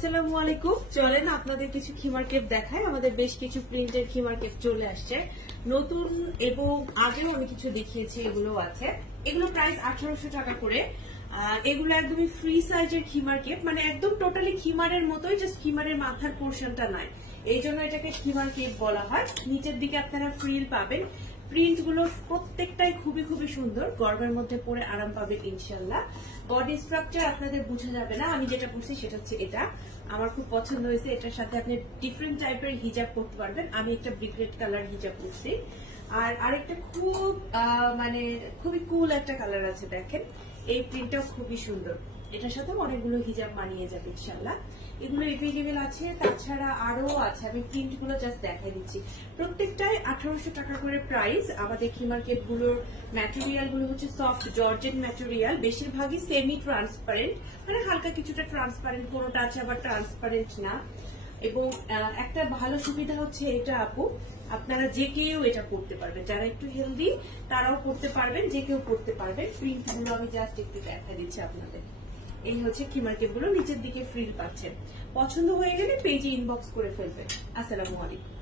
আসসালামু আলাইকুম। চলেন আপনাদের কিছু খিমার কেপ দেখায়। আমাদের বেশ কিছু প্রিন্টের খিমার কেপ চলে আসছে নতুন, এবং আগেও অনেক কিছু দেখিয়েছি, এগুলো আছে। এগুলো প্রাইস 1800 টাকা করে। এগুলো একদমই ফ্রি সাইজের খিমার কেপ, মানে একদম টোটালি খিমারের মতোই, জাস্ট খিমারের মাথার পোর্শনটা নাই, এই জন্য এটাকে খিমার কেপ বলা হয়। নিচের দিকে আপনারা ফ্রিল পাবেন। প্রিন্ট গুলো প্রত্যেকটাই খুবই খুবই সুন্দর, গরমের মধ্যে পরে আরাম পাবেন ইনশাল্লাহ। বডি স্ট্রাকচার আপনাদের বোঝা যাবে না, আমি যেটা পরছি সেটা হচ্ছে এটা, আমার খুব পছন্দ হয়েছে। এটার সাথে আপনি ডিফারেন্ট টাইপের হিজাব পরতে পারবেন। আমি একটা ব্রিকরেড কালার হিজাব পরছি, আর আরেকটা খুব মানে খুবই কুল একটা কালার আছে, দেখেন এই প্রিন্টটাও খুবই সুন্দর। এটার সাথে অনেকগুলো হিজাব মানিয়ে যাবে ইনশাল্লাহ। এগুলো এভেলেবেল আছে, তাছাড়া আরো আছে, আমি প্রিন্ট গুলো জাস্ট দেখাই দিচ্ছি। প্রত্যেকটাই 1800 টাকা করে প্রাইস। আমাদের খিমার কেপ গুলোর ম্যাটেরিয়াল গুলো হচ্ছে সফট জর্জেট ম্যাটেরিয়াল, বেশিরভাগই সেমি ট্রান্সপারেন্ট, মানে হালকা কিছুটা ট্রান্সপারেন্ট, কোনোটা আছে আবার ট্রান্সপারেন্ট না। এবং একটা ভালো সুবিধা হচ্ছে এটা আপু, আপনারা যে কেউ এটা পড়তে পারবেন, যারা একটু হেলদি তারাও পড়তে পারবেন, যে কেউ পড়তে পারবেন। প্রিন্ট গুলো আমি জাস্ট একটু দেখা দিচ্ছি আপনাদের। এই হচ্ছে খিমার কেপ গুলো, নিচের দিকে ফ্রিল পাচ্ছেন। পছন্দ হয়ে গেলে পেজে ইনবক্স করে ফেলবেন। আসসালামু আলাইকুম।